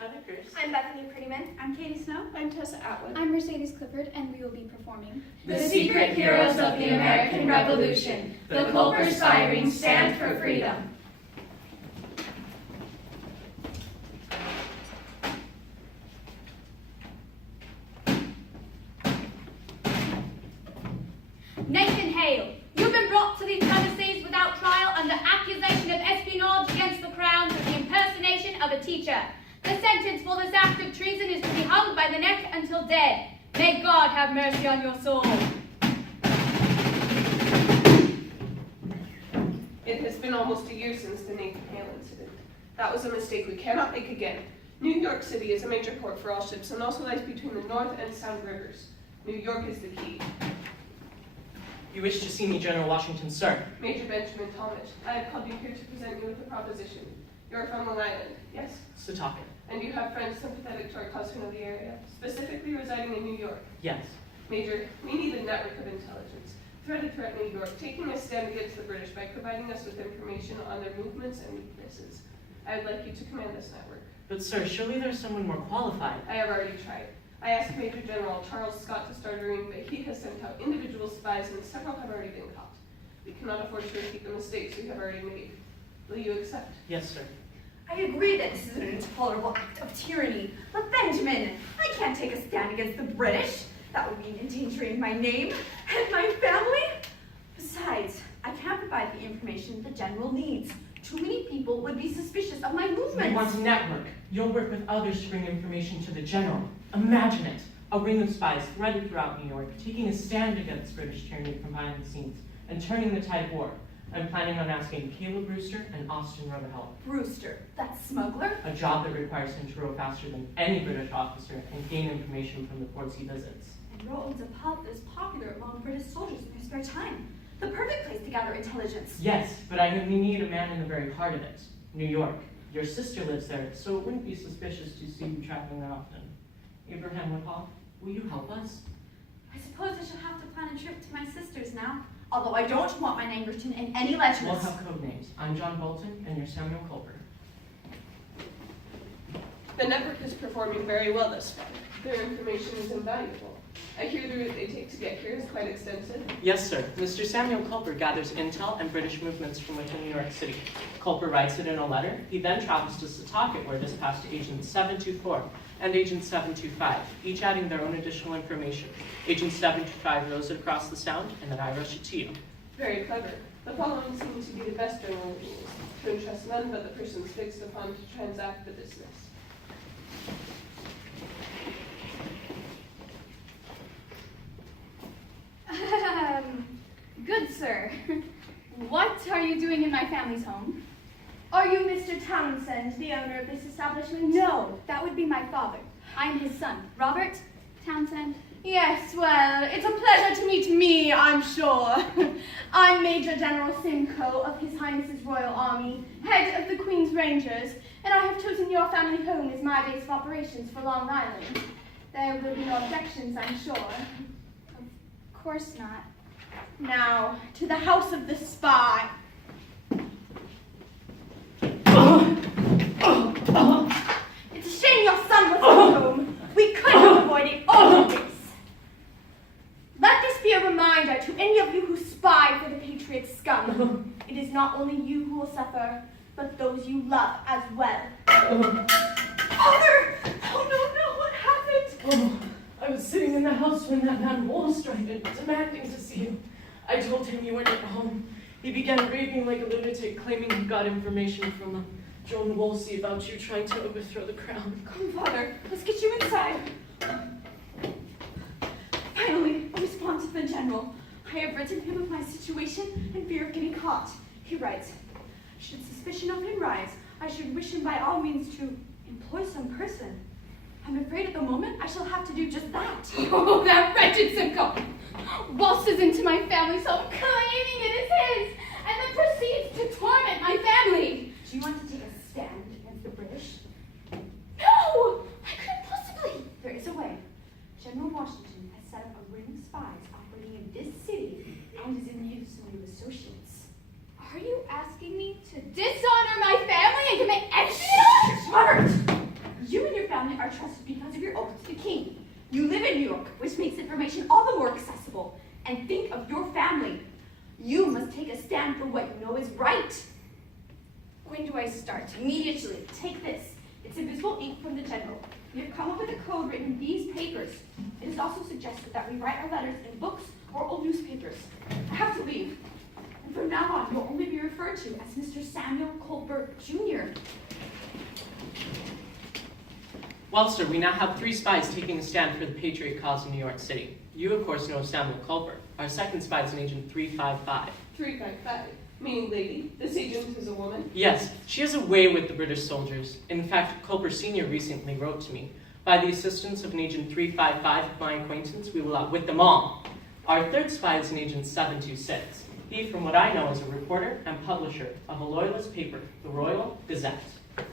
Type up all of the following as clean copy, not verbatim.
Tunnekers. I'm Bethany Prettyman. I'm Katie Snow. I'm Tessa Atwood. I'm Mercedes Clifford, and we will be performing The secret heroes of the American Revolution. The Culper spy rings stand for freedom. Nathan Hale, you've been brought to these premises without trial under accusation of espionage against the crown for the impersonation of a teacher. The sentence for this act of treason is to be hung by the neck until dead. May God have mercy on your soul. It has been almost a year since the Nathan Hale incident. That was a mistake we cannot make again. New York City is a major port for all ships and also lies between the North and Sound rivers. New York is the key. You wish to see me, General Washington, sir? Major Benjamin Talmadge, I have called you here to present you with a proposition. You are from Long Island, yes? Setauket. And you have friends sympathetic to our cause who know the area, specifically residing in New York. Yes. Major, we need a network of intelligence threaded throughout New York, taking a stand against the British by providing us with information on their movements and weaknesses. I would like you to command this network. But sir, surely there's someone more qualified. I have already tried. I asked Major General Charles Scott to start a ring, but he has sent out individual spies and several have already been caught. We cannot afford to repeat the mistakes we have already made. Will you accept? Yes, sir. I agree that this is an intolerable act of tyranny. But Benjamin, I can't take a stand against the British. That would mean endangering my name and my family. Besides, I can't provide the information the general needs. Too many people would be suspicious of my movements. We want a network. You'll work with others to bring information to the general. Imagine it. A ring of spies threaded throughout New York, taking a stand against British tyranny from behind the scenes, and turning the tide of war. I'm planning on asking Caleb Brewster and Austin Rowe to help. Brewster, that smuggler? A job that requires him to row faster than any British officer and gain information from the ports he visits. And Rowe owns a pub that is popular among British soldiers in their spare time. The perfect place to gather intelligence. Yes, but I need a man in the very heart of it. New York. Your sister lives there, so it wouldn't be suspicious to see you traveling there often. Abraham Whitehall, will you help us? I suppose I shall have to plan a trip to my sister's now. Although I don't want my name written in any legends. We'll have code names. I'm John Bolton, and you're Samuel Culper. The network is performing very well thus far. Their information is invaluable. I hear the route they take to get here is quite extensive. Yes, sir. Mr. Samuel Culper gathers intel and British movements from within New York City. Culper writes it in a letter. He then travels to Setauket, where it is passed to Agent 724 and Agent 725, each adding their own additional information. Agent 725 rows it across the Sound, and then I rush it to you. Very clever. The following seems to be the best general rules: to entrust none but the persons fixed upon to transact the business. Good sir. What are you doing in my family's home? Are you Mr. Townsend, the owner of this establishment? No, that would be my father. I'm his son, Robert Townsend. Yes, well, it's a pleasure to meet me, I'm sure. I'm Major General Simcoe of His Highness's Royal Army, head of the Queen's Rangers, and I have chosen your family home as my base of operations for Long Island. There will be no objections, I'm sure. Of course not. Now, to the house of the spy. It's a shame your son was at home. We could have avoided all of this. Let this be a reminder to any of you who spy for the Patriot scum. It is not only you who will suffer, but those you love as well. Father! Oh no, what happened? I was sitting in the house when that man Wollstreich demanding to see you. I told him you weren't at home. He began raving like a lunatic, claiming he got information from Joan Woolsey about you trying to overthrow the crown. Come, Father, let's get you inside. Finally, a response from the general. I have written him of my situation and fear of getting caught. He writes, should suspicion of him rise, I should wish him by all means to employ some person. I'm afraid at the moment I shall have to do just that. Oh, that wretched Simcoe! Waltzes into my family's home, claiming it is his, and then proceeds to torment my family. Do you want to take a stand against the British? No! I couldn't possibly. There is a way. General Washington has set up a ring of spies operating in this city and is in use with new associates. Are you asking me to dishonor my family and commit espionage? Robert! You and your are trusted because of your oath to the king. You live in New York, which makes information all the more accessible. And think of your family. You must take a stand for what you know is right. When do I start? Immediately. Take this. It's invisible ink from the general. We have come up with a code written in these papers. It is also suggested that we write our letters in books or old newspapers. I have to leave. And from now on, you'll only be referred to as Mr. Samuel Culper, Jr. Well, sir, we now have 3 spies taking a stand for the patriot cause in New York City. You, of course, know Samuel Culper. Our second spy is an Agent 355. 355. Meaning lady. This agent is a woman. Yes, she has a way with the British soldiers. In fact, Culper Sr. recently wrote to me. By the assistance of an Agent 355 of my acquaintance, we will outwit them all. Our third spy is an Agent 726. He, from what I know, is a reporter and publisher of a loyalist paper, the Royal Gazette.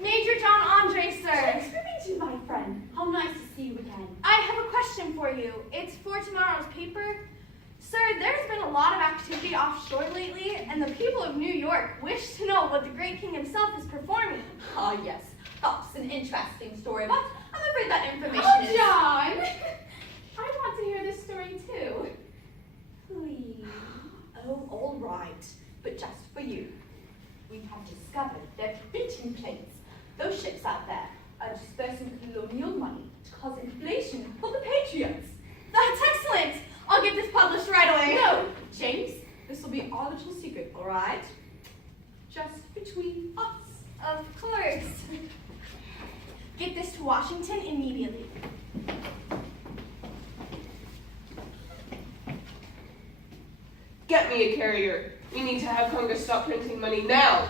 Major John Andre, sir. Nice to meet you, my friend. How nice to see you again. I have a question for you. It's for tomorrow's paper. Sir, there's been a lot of activity offshore lately, and the people of New York wish to know what the great king himself is performing. Ah, yes. That's an interesting story, but I'm afraid that information Oh, is... John! I want to hear this story too. Please. Oh, all right. But just for you. We have discovered their printing plates. Those ships out there are dispersing colonial money to cause inflation for the patriots. That's excellent. I'll get this published right away. No, James, this will be our little secret, all right? Just between us. Of course. Get this to Washington immediately. Get me a carrier. We need to have Congress stop printing money now.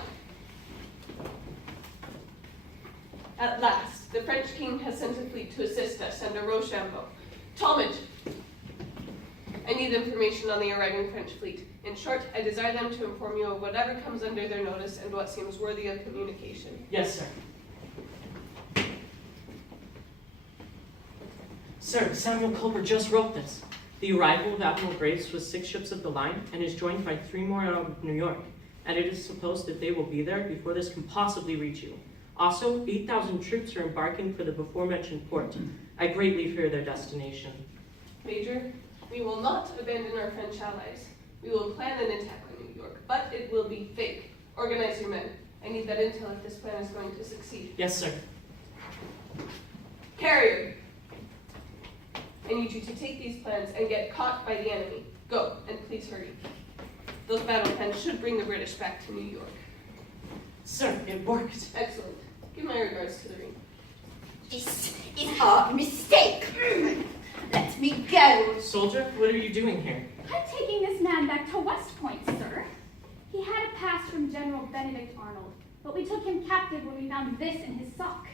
At last, the French king has sent a fleet to assist us under Rochambeau. Talmadge, I need information on the arriving French fleet. In short, I desire them to inform you of whatever comes under their notice and what seems worthy of communication. Yes, sir. Sir, Samuel Culper just wrote this. The arrival of Admiral Graves was 6 ships of the line and is joined by 3 more out of New York, and it is supposed that they will be there before this can possibly reach you. Also, 8,000 troops are embarking for the before-mentioned port. I greatly fear their destination. Major, we will not abandon our French allies. We will plan an attack on New York, but it will be fake. Organize your men. I need that intel if this plan is going to succeed. Yes, sir. Carrier, I need you to take these plans and get caught by the enemy. Go, and please hurry. Those battle plans should bring the British back to New York. Sir, it worked. Excellent. Give my regards to the ring. This is a mistake. Let me go. Soldier, what are you doing here? I'm taking this man back to West Point, sir. He had a pass from General Benedict Arnold, but we took him captive when we found this in his sock.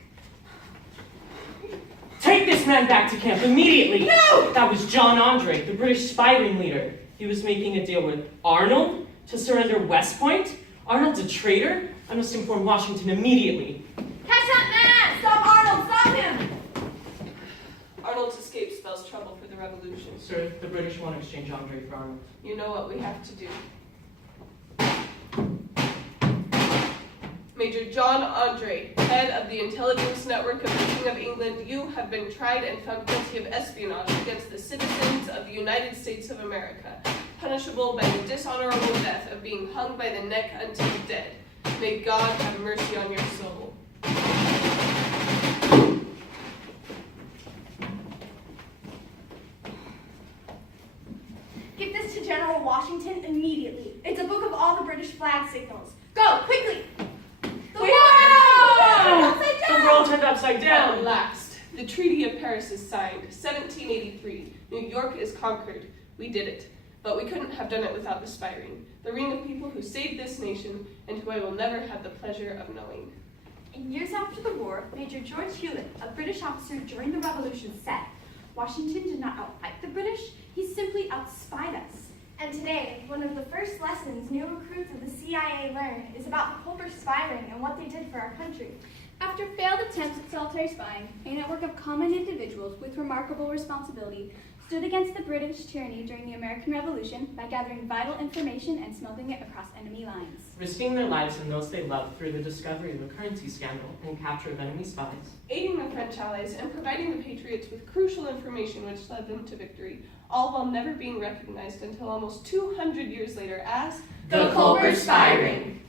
Take this man back to camp immediately! No! That was John Andre, the British spy ringleader. He was making a deal with Arnold to surrender West Point? Arnold's a traitor? I must inform Washington immediately. Catch that man! Stop Arnold, stop him! Arnold's escape spells trouble for the revolution. Sir, the British won't exchange Andre for Arnold. You know what we have to do. Major John Andre, head of the intelligence network of the King of England, you have been tried and found guilty of espionage against the citizens of the United States of America, punishable by the dishonorable death of being hung by the neck until dead. May God have mercy on your soul. Get this to General Washington immediately. It's a book of all the British flag signals. Go, quickly! The world! Upside The down! world turned upside At down! last, the Treaty of Paris is signed. 1783. New York is conquered. We did it. But we couldn't have done it without the spy ring. The ring of people who saved this nation and who I will never have the pleasure of knowing. In years after the war, Major George Hewlett, a British officer during the Revolution, said, Washington did not outfight the British, he simply outspied us. And today, one of the first lessons new recruits of the CIA learn is about the Culper spy ring and what they did for our country. After failed attempts at solitary spying, a network of common individuals with remarkable responsibility stood against the British tyranny during the American Revolution by gathering vital information and smuggling it across enemy lines. Risking their lives and those they loved through the discovery of a currency scandal and capture of enemy spies. Aiding the French allies and providing the Patriots with crucial information which led them to victory, all while never being recognized until almost 200 years later as The Culper Spy Ring.